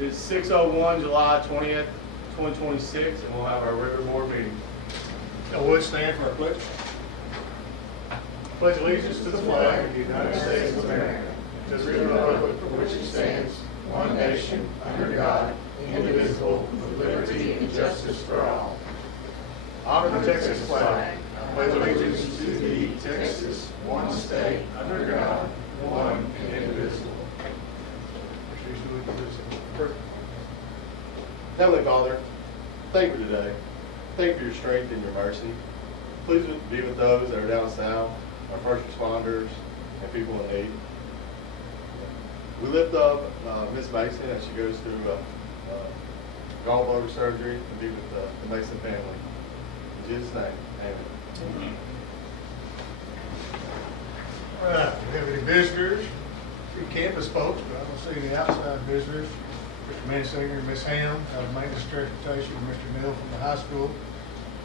It's 6:01, July 20th, 2026, and we'll have our regular board meeting. I would stand for our pledge. Pledge allegiance to the flag of the United States of America, to the republic for which it stands, one nation, under God, indivisible, with liberty and justice for all. Honor the Texas flag. I pledge allegiance to thee, Texas, one state, under God, one and indivisible. Heavenly Father, thank you for today. Thank you for your strength and your mercy. Please be with those that are down south, our first responders, and people in need. We lift up Ms. Mason as she goes through gallbladder surgery and be with the Mason family. In Jesus' name, amen. All right, do we have any visitors? Few campus folks, but I don't see any outside visitors. Mr. Mansinger, Ms. Ham, out of maintenance transportation, Mr. Neal from the high school,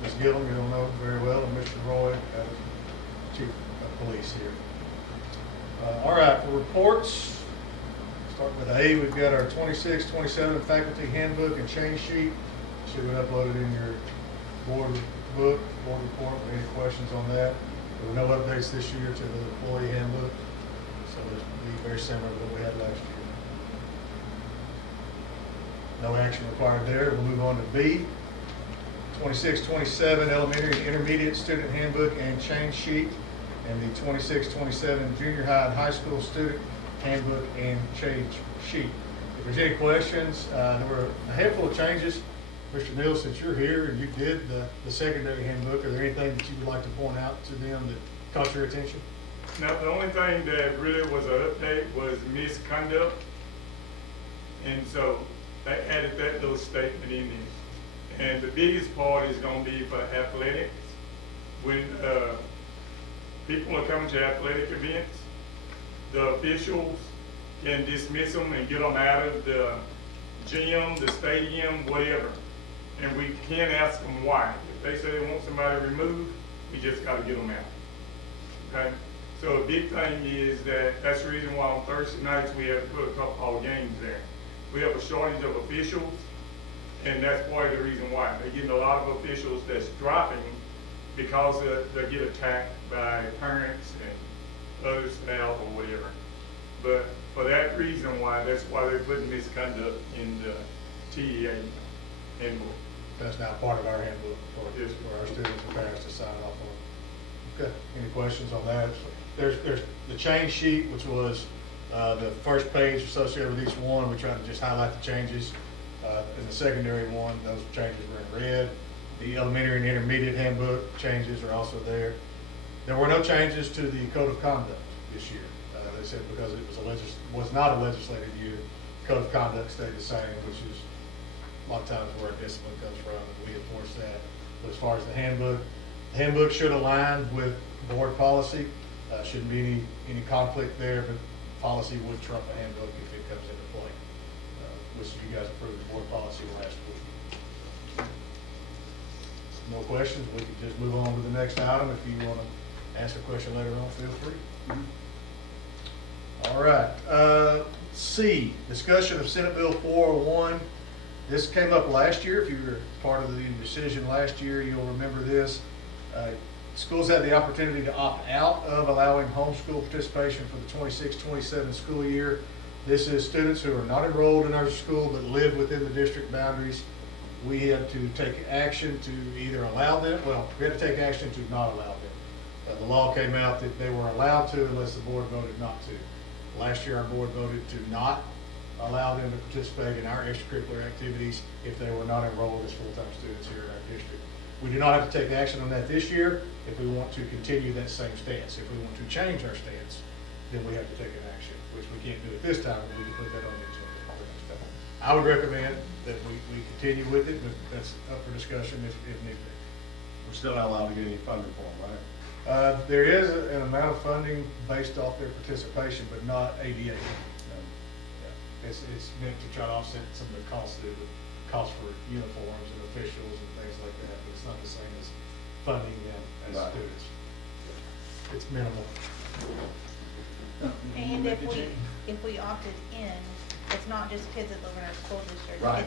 Ms. Gillum, you don't know very well, and Mr. Roy, out of chief of police here. All right, for reports, starting with A, we've got our 26-27 faculty handbook and change sheet. Should have been uploaded in your board book, board report. Any questions on that? There were no updates this year to the employee handbook, so it'll be very similar to what we had last year. No action required there. We'll move on to B. 26-27 elementary and intermediate student handbook and change sheet, and the 26-27 junior high and high school student handbook and change sheet. If there's any questions, there were a handful of changes. Mr. Neal, since you're here and you did the secondary handbook, are there anything that you would like to point out to them that caught your attention? Now, the only thing that really was an update was misconduct. And so they added that little statement in there. And the biggest part is gonna be for athletics. When people are coming to athletic events, the officials can dismiss them and get them out of the gym, the stadium, whatever. And we can't ask them why. If they say they want somebody removed, we just gotta get them out. Okay? So a big thing is that's the reason why on Thursday nights we have to put a couple of games there. We have a shortage of officials, and that's part of the reason why. They're getting a lot of officials that's dropping because they get attacked by parents and other staff or whatever. But for that reason why, that's why they're putting misconduct in the TEA handbook. That's now part of our handbook Yes. for our students and parents to sign off on. Okay, any questions on that? There's the change sheet, which was the first page associated with each one. We tried to just highlight the changes. In the secondary one, those changes were in red. The elementary and intermediate handbook changes are also there. There were no changes to the code of conduct this year. They said because it was not a legislative year, code of conduct stayed the same, which is a lot of times where discipline comes from, and we enforce that. But as far as the handbook should align with board policy. Shouldn't be any conflict there, but policy would trump a handbook if it comes into play, which you guys approved the board policy last week. No questions, we can just move on to the next item. If you want to ask a question later on, feel free. All right, C, discussion of Senate Bill 401. This came up last year. If you were part of the decision last year, you'll remember this. Schools had the opportunity to opt out of allowing homeschool participation for the 26-27 school year. This is students who are not enrolled in our school but live within the district boundaries. We had to take action to either allow them, we had to take action to not allow them. The law came out that they were allowed to unless the board voted not to. Last year, our board voted to not allow them to participate in our extracurricular activities if they were not enrolled as full-time students here in our district. We do not have to take action on that this year if we want to continue that same stance. If we want to change our stance, then we have to take an action, which we can't do at this time, but we can put that on the agenda. I would recommend that we continue with it, but that's up for discussion if need be. We're still not allowed to get any funding for them, right? There is an amount of funding based off their participation, but not ADA. It's meant to try to offset some of the costs for uniforms and officials and things like that, but it's not the same as funding them as Right. students. It's minimal. And if we opted in, It's not just kids that live in our school district. Right.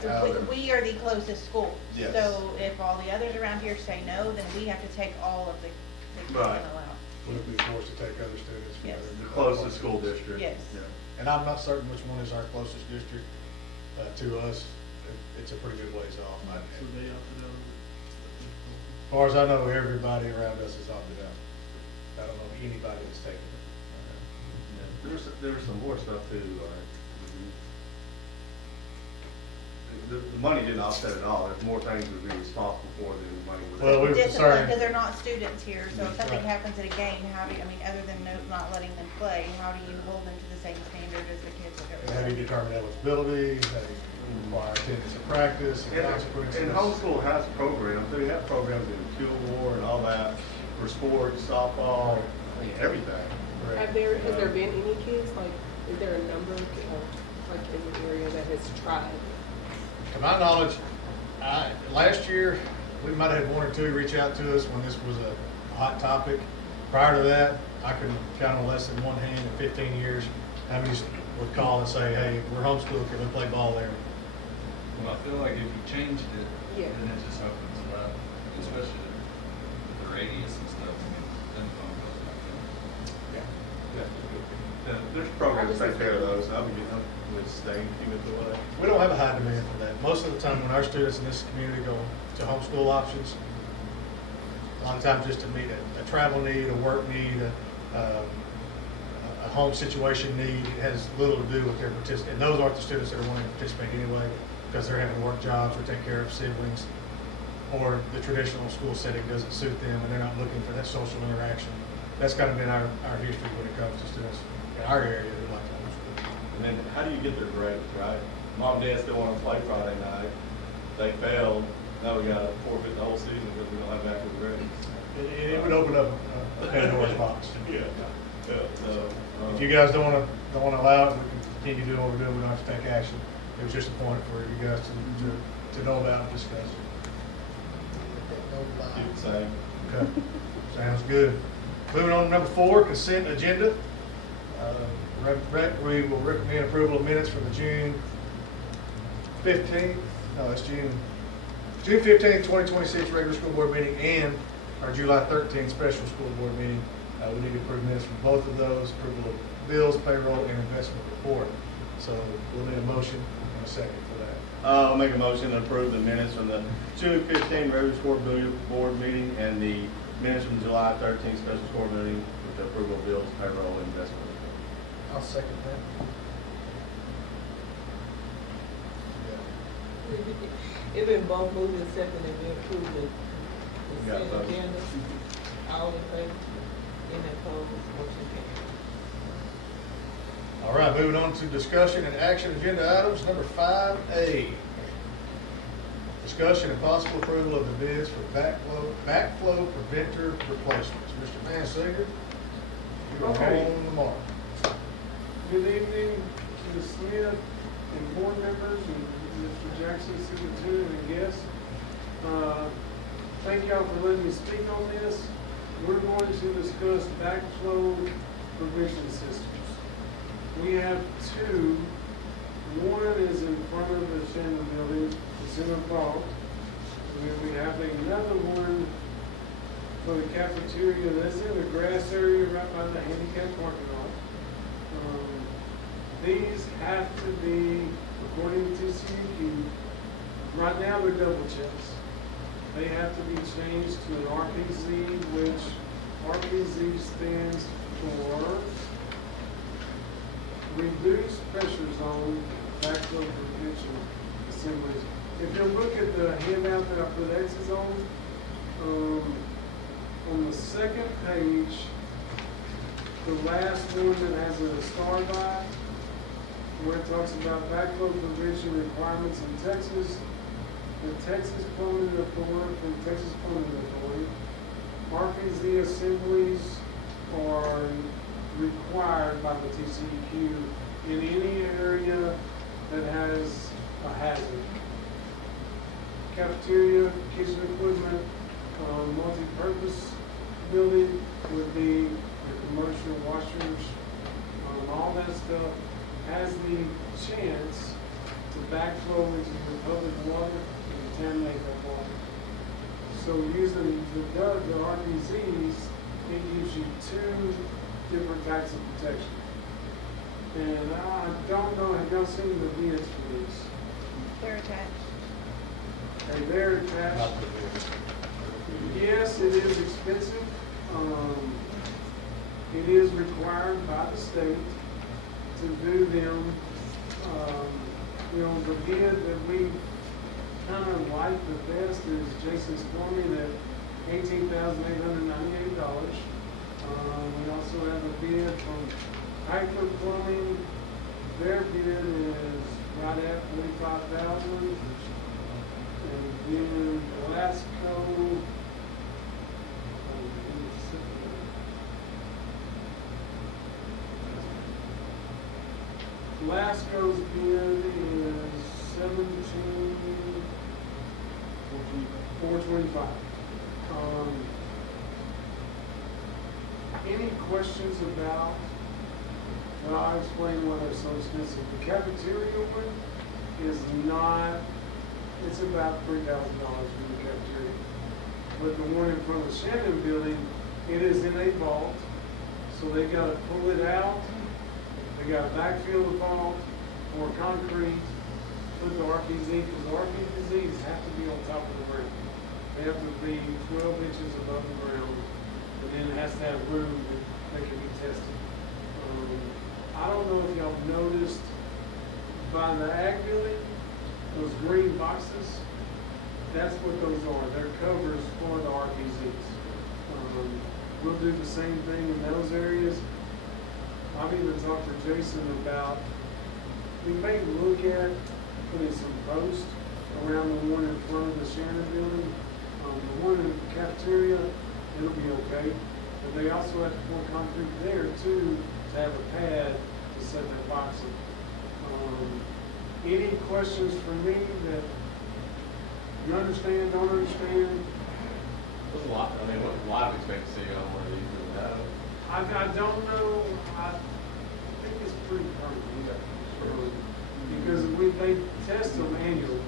We are the closest school. Yes. So if all the others around here say no, then we have to take all of the kids Right. allowed. We'll be forced to take other students. from Yes. other- The closest school district. Yes. Yeah. And I'm not certain which one is our closest district, to us. It's a pretty good ways off. As far as I know, everybody around us is opted out. I don't know anybody that's taken it. There was some more stuff too, the money didn't offset at all, there's more things we'd be responsible for than the money would. Well, we were Discipline, concerned. because they're not students here, so if something Right. happens at a game, how do you, I mean, other than not letting them play, how do you hold them to the same standard as the kids that And go? how do you determine eligibility, how do you require attendance and practice, and consequences? And homeschool has programs, they have programs in Fuel War and all that, for sports, softball, I mean, everything. Correct. Has there been any kids, like, is there a number of, like, in the area that has tried? To my knowledge, last year, we might have had one or two reach out to us when this was a hot topic. Prior to that, I could count on less than one hand in 15 years, how many would call and say, hey, we're homeschooled, can we play ball there? Well, I feel like if you changed it, Yeah. then it just opens it up, especially with the radius and stuff, I mean, then phone calls back Yeah, there's programs that take care of those, I'm with state, even the way. We don't have a high demand for that. Most of the time, when our students in this community go to homeschool options, a lot of times just to meet a travel need, a work need, a home situation need, it has little to do with their participation. And those aren't the students that are wanting to participate anyway, because they're having to work jobs or take care of siblings, or the traditional school setting doesn't suit them, and they're not looking for that social interaction. That's kind of been our history when it comes to students in our area who like to homeschool. And then how do you get their grades, right? Mom and dad still want to play Friday night, they failed, now we gotta forfeit the whole season because we don't have accurate grades. It would open up a Pandora's box. Yeah, yeah, so. If you guys don't wanna allow it, we can continue doing what we're doing, we don't have to take action. It was just a point for you guys to know about and discuss. Keep it same. Okay, sounds good. Moving on to number 4, consent agenda. We will recommend approval of minutes from the June 15th, no, it's June 15th, 2026 regular school board meeting and our July 13th special school board meeting. We need to approve minutes from both of those, approval of bills, payroll, and investment report. So we'll need a motion and a second for that. I'll make a motion to approve the minutes from the June 15 regular school board meeting and the minutes from July 13 special school meeting with the approval of bills, payroll, and investment report. I'll second that. It's been both moved and seconded and been approved the Got consent those. agenda. All in favor? Any opposed? Motion carries. All right, moving on to discussion and action agenda items, number 5A. Discussion and possible approval of the bids for backflow preventer replacements. Mr. Mansinger, you are Okay. on the mark. Good evening, Ms. Smith and board members and Mr. Jackson, superintendent and guests. Thank y'all for letting me speak on this. We're going to discuss backflow prevention systems. We have two. One is in front of the Shannon building, it's in the vault. And then we have another one for the cafeteria that's in the grass area right by the handicap parking lot. These have to be, according to CEQ, right now they're double checks. They have to be changed to an RPZ, which RPZ stands for Reduced Pressure Zone Backflow Prevention Assemblies. If you look at the handout that I put X's on the second page, the last one that has a star by, where it talks about backflow prevention requirements in Texas, the Texas Plumbing Authority, from Texas Plumbing Authority, RPZ assemblies are required by the TCEQ in any area that has a hazard. Cafeteria, kitchen equipment, multi-purpose building would be the commercial washers, all that stuff has the chance to backflow into the public water and contaminate that water. So using the RPZs, it gives you two different types of protection. And I don't know, have y'all seen the bids for these? They're attached. Are they attached? Not the bids. Yes, it is expensive. It is required by the state to do them. The bid that we kind of like the best is Jason's Plumbing at $18,898. We also have a bid from Piper Plumbing. Their bid is right at $45,000. And then Glasgow. Glasgow's bid is $17,425. Any questions about? Well, I'll explain why they're so expensive. The cafeteria one is not. It's about $3,000 for the cafeteria. But the one in front of the Shannon building, it is in a vault, so they got to pull it out. They got to backfill the vault, pour concrete, put the RPZ, because the RPZs have to be on top of the ground. They have to be 12 inches above the ground, and then it has to have room that can be tested. I don't know if y'all noticed by the ag building, those green boxes, that's what those are. They're covers for the RPZs. We'll do the same thing in those areas. I've even talked to Jason about, we may look at putting some posts around the one in front of the Shannon building. The one in the cafeteria, it'll be okay. But they also have to pour concrete there too, to have a pad to set that box in. Any questions for me that you understand, don't understand? What's a lot, I mean, what's a lot of expectancy on one of these, do we know? I don't know, I think it's pretty permanent. Because they test them annually.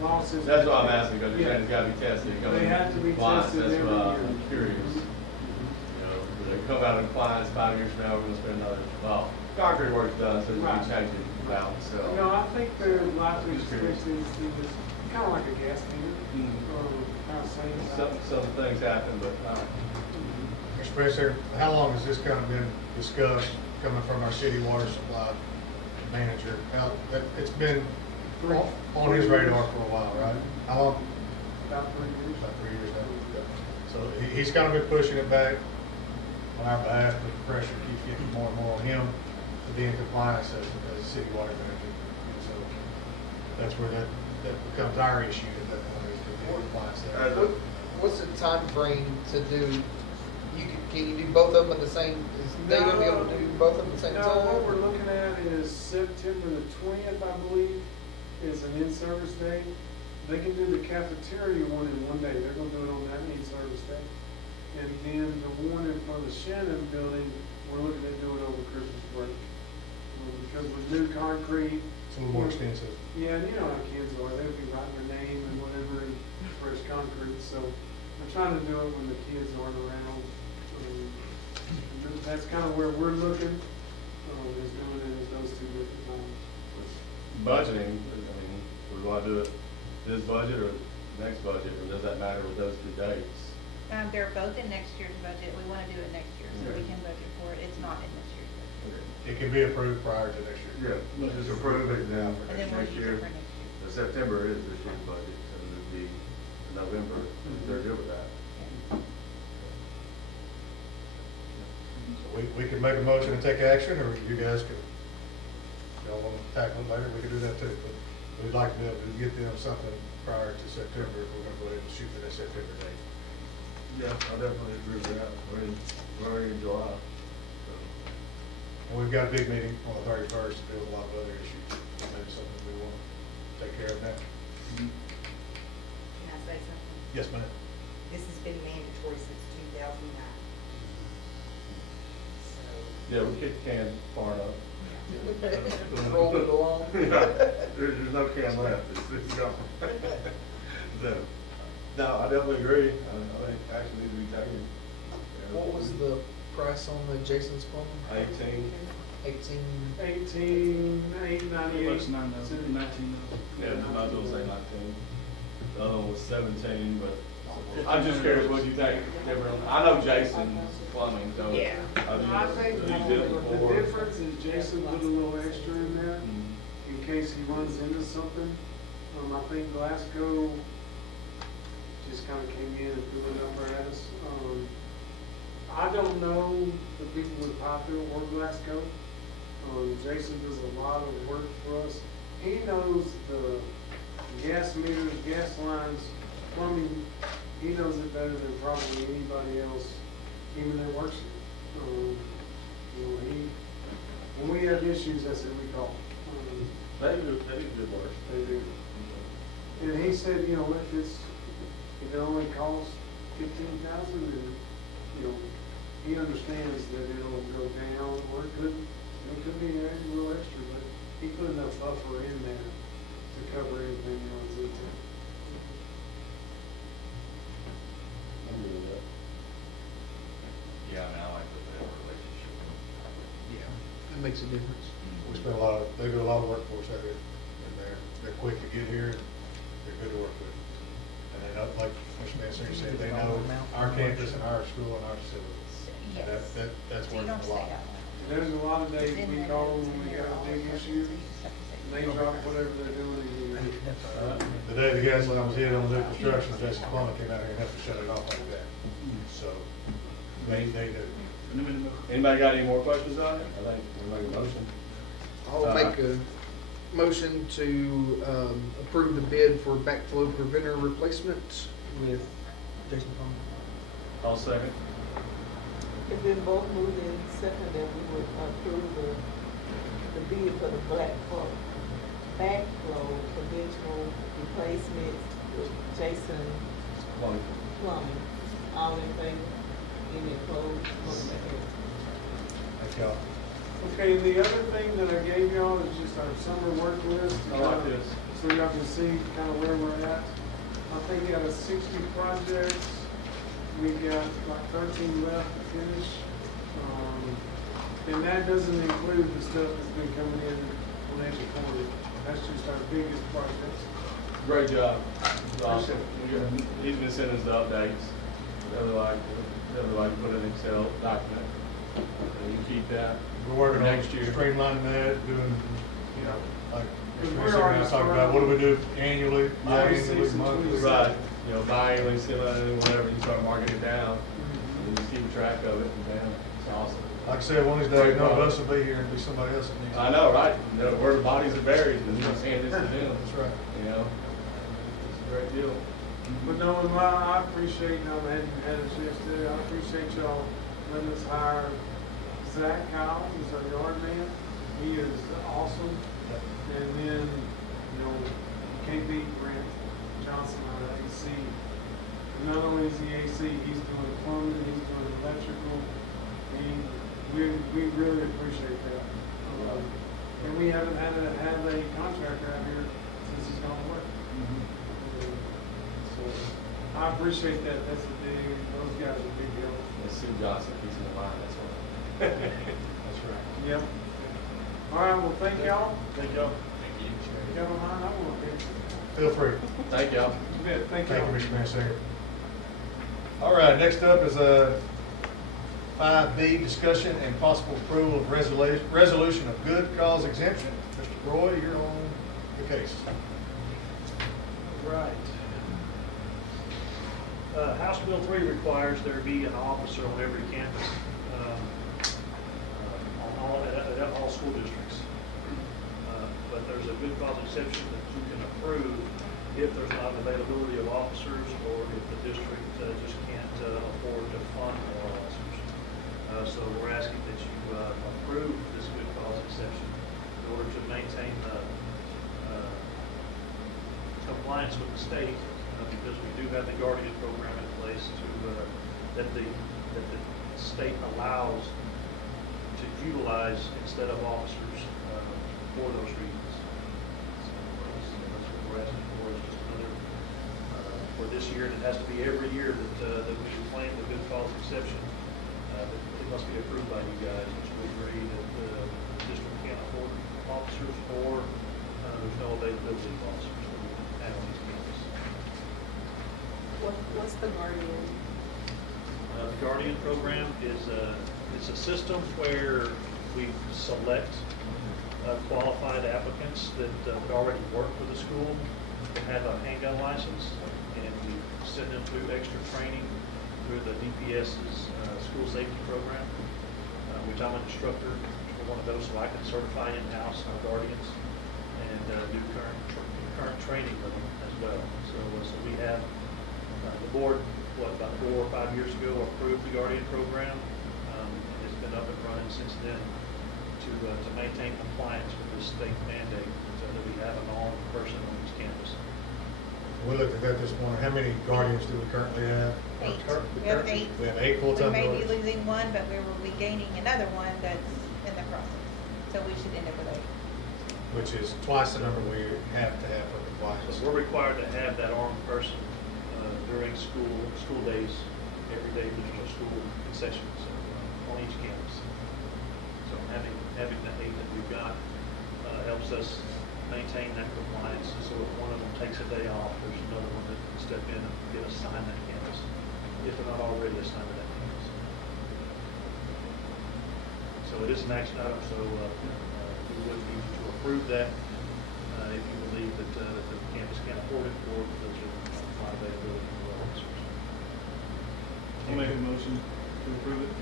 Law says. That's why I'm asking, because you're Yeah. saying it's gotta be tested. It comes They in have to be compliance, tested that's every why year. I'm curious. You know, when they come out of compliance 5 years from now, we're gonna spend another, well, concrete work's done, so we Right. can change it about, so. No, I think their life Just curious. expectancy is kind of like a gas meter. Kind of same. Some things happen, but, Mr. Spencer, how long has this kind of been discussed, coming from our city water supply manager? It's been on his radar for a while, right? How long? About 3 years. About 3 years now. So he's kind of been pushing it back on our behalf, but the pressure keeps getting more and more on him to be in compliance as a city water manager. So that's where that becomes our issue at that point, is to be in compliance there. What's the time frame to do, can you do both of them at the same, is they gonna be able to do both of them at the same No, time? what we're looking at is September the 20th, I believe, is an in-service day. They can do the cafeteria one in one day. They're gonna do it on that in-service day. And then the one in front of the Shannon building, we're looking at doing over Christmas break. Because with new concrete. It's a little more extensive. Yeah, and you know how kids are. They'll be writing their name and whatever in fresh concrete. So we're trying to do it when the kids aren't around. That's kind of where we're looking, is doing it as those two different times. budgeting, I mean, we wanna do it this budget or next budget, or does that matter with those two dates? They're both in next year's budget. We want to do it next year, so we Okay. can budget for it. It's not in this year's budget. It can be approved prior to next year. Yeah, let's just approve it now for And then we'll next use year. it for next year. The September is this year's budget, so it'd be November, if they're good with that. So we can make a motion and take action, or you guys can, y'all want to tackle it later, we can do that too. But we'd like to be able to get them something prior to September, if we're gonna go ahead and shoot for that September date. Yeah, I definitely agree with that. We're already in July. So. And we've got a big meeting on the 31st to deal with a lot of other issues. So maybe something we want to take care of now. Can I say something? Yes, ma'am. This has been mandatory since 2009. So, Yeah, we kicked the can far enough. Roll it along. There's no can left, it's gone. So, no, I definitely agree, I think action needs to be taken. What was the price on the Jason's plumbing? 18. 18. 18,898. Yeah, might as well say 19. The other one was 17, but I'm just curious what you think. I know Jason's plumbing, so. Yeah. I think the difference is Jason put a little extra in there in case he runs into something. I think Glasgow just kind of came in and threw a number at us. I don't know the people with Pipefield or Glasgow. Jason does a lot of work for us. He knows the gas meters, gas lines, plumbing. He knows it better than probably anybody else, even that works here. When we have issues, that's who we call. They do good work. They do. And he said, if it only costs $15,000, and, he understands that it'll go down, or it could be a little extra, but he put enough buffer in there to cover anything else in there. I'm good with that. Yeah, I mean, I like the relationship. Yeah, that makes a difference. We spend they do a lot of work for us out here, and they're quick to get here, and they're good to work with. And they know, like Mr. Mansell said, they know our campus and our school and our facilities. And Yes. that's So you working don't a say lot. out loud. There's a lot of days Then we there call is, when and we there got are a big all issue, questions that you just have to say. they drop whatever they're doing and The day the gas line was hit on the new construction, Jason Plumbing came out here and helped us shut it off like that. So, they do. Anybody got any more questions on it? I think we'll make a motion. I'll make a motion to approve the bid for backflow preventer replacement with Jason Plumbing. I'll second. It's been both moved and seconded that we would approve the bid for the backflow conventional replacement with Jason Plumbing. All in favor? Any opposed? Motion carries. Thank y'all. Okay, and the other thing that I gave y'all is just our summer work list. I like this. So y'all can see kind of where we're at. I think out of 60 projects, we got like 13 left to finish. And that doesn't include the stuff that's been coming in on Edge of Corner. That's just our biggest projects. Great job. Awesome. He's been sending us the updates. Really like put an Excel document. And you keep that. We're working on Next year. streamlining that, doing, like Mr. We're Mansell already and I talked about, what do we do annually, biannually, season monthly? 26. Right. Biannually, semi-annually, whatever, you start marking it down. And you keep track of it, and damn, it's awesome. Like I said, one of these days, none of us will be here and be somebody else that needs it. I know, right? Where the bodies are buried, and you're saying this is them. That's right. It's a great deal. But no, I appreciate, I hadn't had a chance to, I appreciate y'all letting us hire Zach Kyle as our yard man. He is awesome. And then, KB Brent Johnson out of AC. Not only is he AC, he's doing plumbing, he's doing electrical. We really appreciate that. And we haven't had a contractor out here since he's gone to work. So I appreciate that. Those guys are big help. And Sue Johnson keeps me in mind, that's why. That's right. Yep. All right, well, thank y'all. Thank y'all. You got a mind, I want to. Feel free. Thank y'all. You bet, thank Thank y'all. you, Mr. Mansell. All right, next up is 5B, discussion and possible approval of resolution of good cause exemption. Mr. Roy, you're on the case. Right. House Bill 3 requires there be an officer on every campus, at all school districts. But there's a good cause exception that you can approve if there's not availability of officers or if the district just can't afford to fund more officers. So we're asking that you approve this good cause exception in order to maintain compliance with the state, because we do have the Guardian program in place that the state allows to utilize instead of officers for those reasons. So that's what we're asking for, is just another, for this year, and it has to be every year that we claim the good cause exception. But it must be approved by you guys, which we agree that the district can't afford officers, or there's no availability of officers that we can have on these campuses. What's the Guardian? The Guardian program is it's a system where we select qualified applicants that already work for the school, that have a handgun license, and we send them through extra training through the DPS's school safety program, which I'm an instructor for one of those, so I can certify in-house our guardians and do current training with them as well. So we have the board, about 4 or 5 years ago, approved the Guardian program. And it's been up and running since then to maintain compliance with this state mandate, so that we have an armed person on each campus. We looked at that this morning. How many guardians do we currently have? 8. We have 8. We have 8 We full-time may be guardians. losing one, but we will be gaining another one that's in the process. So we should end up with 8. Which is twice the number we have to have for compliance. So we're required to have that armed person during school days, every day there's a school concessions on each campus. So having the 8 that we've got helps us maintain that compliance. So if one of them takes a day off, there's another one that can step in and get assigned that campus, if they're not already assigned to that campus. So it is an action item, so we would need to approve that if you believe that the campus can't afford it, or because of not availability for officers. I'll make a motion to approve it.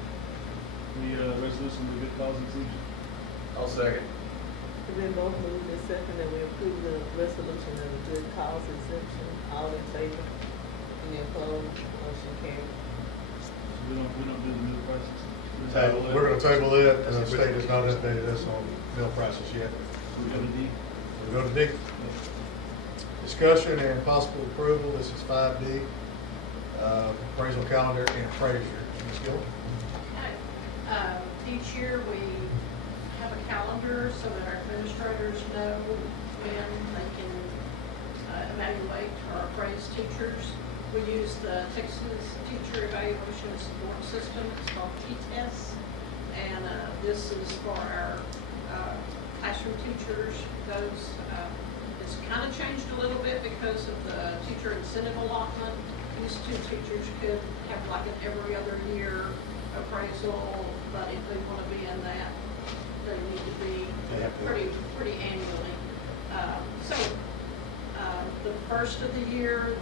The resolution of the good cause exemption. I'll second. It's been both moved and second that we approve the resolution of the good cause exemption. All in favor? Any opposed? Motion carried. We don't do the middle prices. We're gonna table it. The state has not updated us on mill prices yet. We go to D. We'll go to D. Discussion and possible approval. This is 5D. Appraisal calendar and appraiser. Ms. Gill? Okay. Each year we have a calendar so that our administrators know when they can evaluate or appraise teachers. We use the Texas Teacher Evaluation and Support System. It's called TTES. And this is for our classroom teachers. It's kind of changed a little bit because of the teacher incentive allotment. Used to, teachers could have like an every other year appraisal, but if they want to be in that, they need to be pretty annually. The first of the year,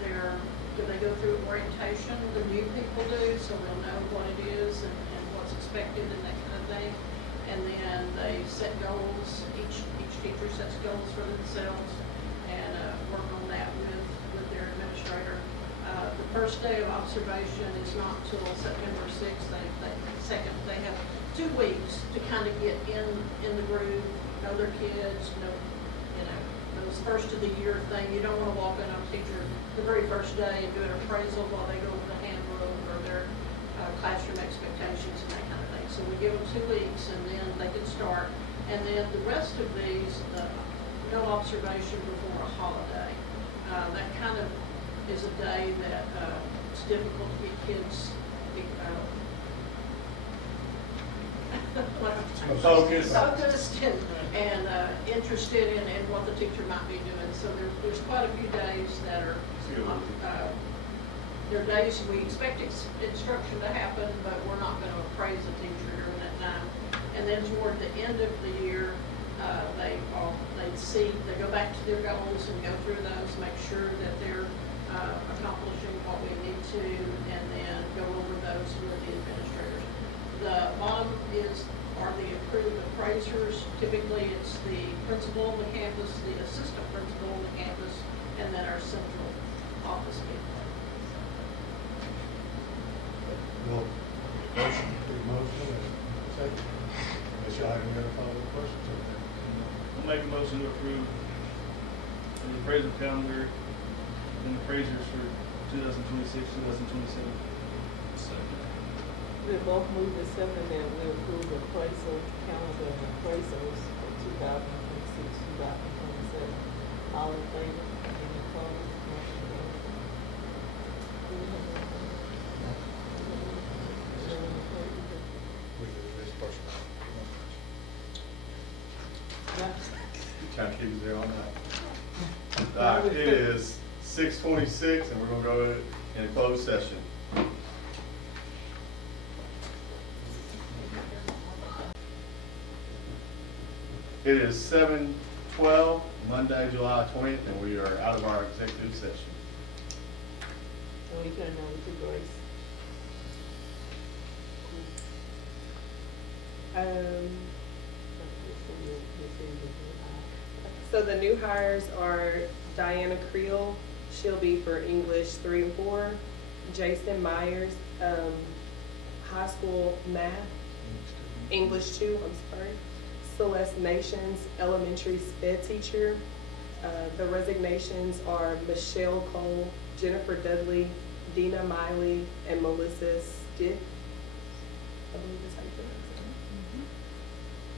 they go through orientation, the new people do, so they'll know what it is and what's expected and that kind of thing. And then they set goals, each teacher sets goals for themselves and work on that with their administrator. The first day of observation is not till September 6th. They have 2 weeks to kind of get in the groove, know their kids, know, those first of the year thing. You don't want to walk in on a teacher the very first day and do an appraisal while they go over the handbook or their classroom expectations and that kind of thing. So we give them 2 weeks and then they can start. And then the rest of these, no observation before a holiday. That kind of is a day that it's difficult to get kids focused and interested in what the teacher might be doing. So there's quite a few days that are, there are days we expect instruction to happen, but we're not going to appraise the teacher during that time. And then toward the end of the year, they go back to their goals and go through those, make sure that they're accomplishing what we need to, and then go over those with the administrators. The bottom are the approved appraisers. Typically, it's the principal on the campus, the assistant principal on the campus, and then our central office people. Well, motion and second. Unless y'all have any other follow-up questions? I'll make a motion to approve the appraisal calendar and appraisers for 2026, 2027. We both moved and second that we approve the appraisal calendar and appraisals for 2026, All in favor? Any opposed? Motion carries. We do this person. Trying to keep us there all night. All right, it is 6:26, and we're gonna go in a closed session. It is 7:12, Monday, July 20th, and we are out of our executive session. So we turn over to Grace. So the new hires are Diana Creel, she'll be for English 3 and 4. Jason Myers, high school math, English 2, I'm sorry. Celeste Nations, elementary sped teacher. The resignations are Michelle Cole, Jennifer Dudley, Dina Miley, and Melissa Stitt. I believe that's how you pronounce it.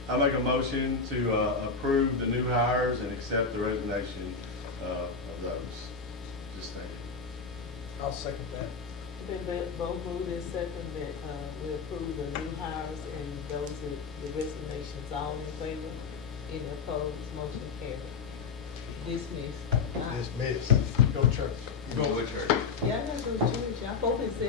I make a motion to approve the new hires and accept the resignation of those. Just thank you. I'll second that. Both moved and second that, we approve the new hires and those, the resignations, all in favor, any opposed, motion carried. Dismiss. Dismiss. Go to church. Go with church. Y'all gotta go to church, y'all both said